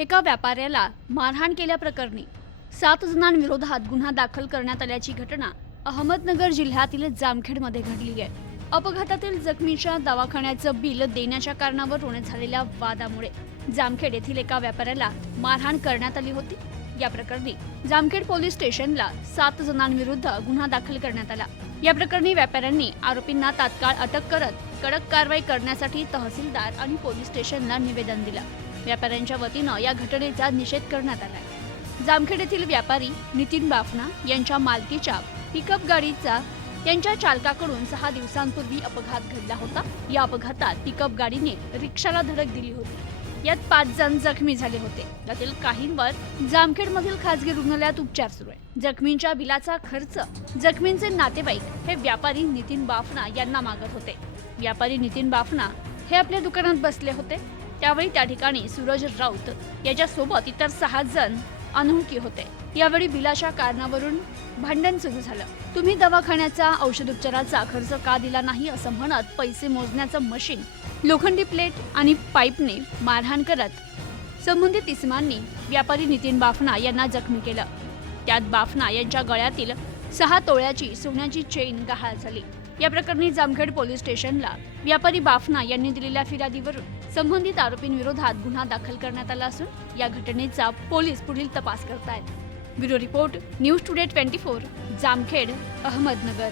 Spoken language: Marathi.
एका व्यापाऱ्याला मारहाण केल्याप्रकरणी सात जणांविरोधात गुन्हा दाखल करण्यात आल्याची घटना अहमदनगर जिल्ह्यातील जामखेडमध्ये घडली आहे. अपघातातील जखमीच्या दवाखान्याचं बिल देण्याच्या कारणावरून झालेल्या वादामुळे जामखेड येथील एका व्यापाऱ्याला मारहाण करण्यात आली होती. या प्रकरणी जामखेड पोलीस स्टेशनला सात जणांविरुद्ध गुन्हा दाखल करण्यात आला. या प्रकरणी व्यापाऱ्यांनी आरोपींना तात्काळ अटक करत कडक कारवाई करण्यासाठी तहसीलदार आणि पोलीस स्टेशनला निवेदन दिलं. व्यापाऱ्यांच्या वतीनं या घटनेचा निषेध करण्यात आला जामखेड येथील व्यापारी नितीन बाफना यांच्या मालकीच्या पिकअप गाडीचा यांच्या चालकाकडून सहा दिवसांपूर्वी अपघात घडला होता. या अपघातात पिकअप गाडीने रिक्षाला धडक दिली होती. यात पाच जण जखमी झाले होते. त्यातील काहींवर जामखेडमधील खासगी रुग्णालयात उपचार सुरू आहे जखमींच्या बिलाचा खर्च जखमींचे नातेवाईक हे व्यापारी नितीन बाफना यांना मागत होते. व्यापारी नितीन बाफना हे आपल्या दुकानात बसले होते. त्यावेळी त्या ठिकाणी सूरज राऊत याच्यासोबत इतर सहा जण अनोळखी होते. यावेळी बिलाच्या कारणावरून भांडण सुरू झालं. तुम्ही दवाखान्याचा औषधोपचाराचा खर्च का दिला नाही असं म्हणत पैसे मोजण्याचं मशीन लोखंडी प्लेट आणि पाईपने मारहाण करत संबंधित इसमांनी व्यापारी नितीन बाफना यांना जखमी केलं. त्यात बाफना यांच्या गळ्यातील सहा तोळ्याची सोन्याची चेन गहाळ झाली. या प्रकरणी जामखेड पोलीस स्टेशनला व्यापारी बाफना यांनी दिलेल्या फिर्यादीवरून संबंधित आरोपींविरोधात गुन्हा दाखल करण्यात आला असून या घटनेचा पोलीस पुढील तपास करतायत. Bureau report news today twenty four Jamkhed Ahmednagar.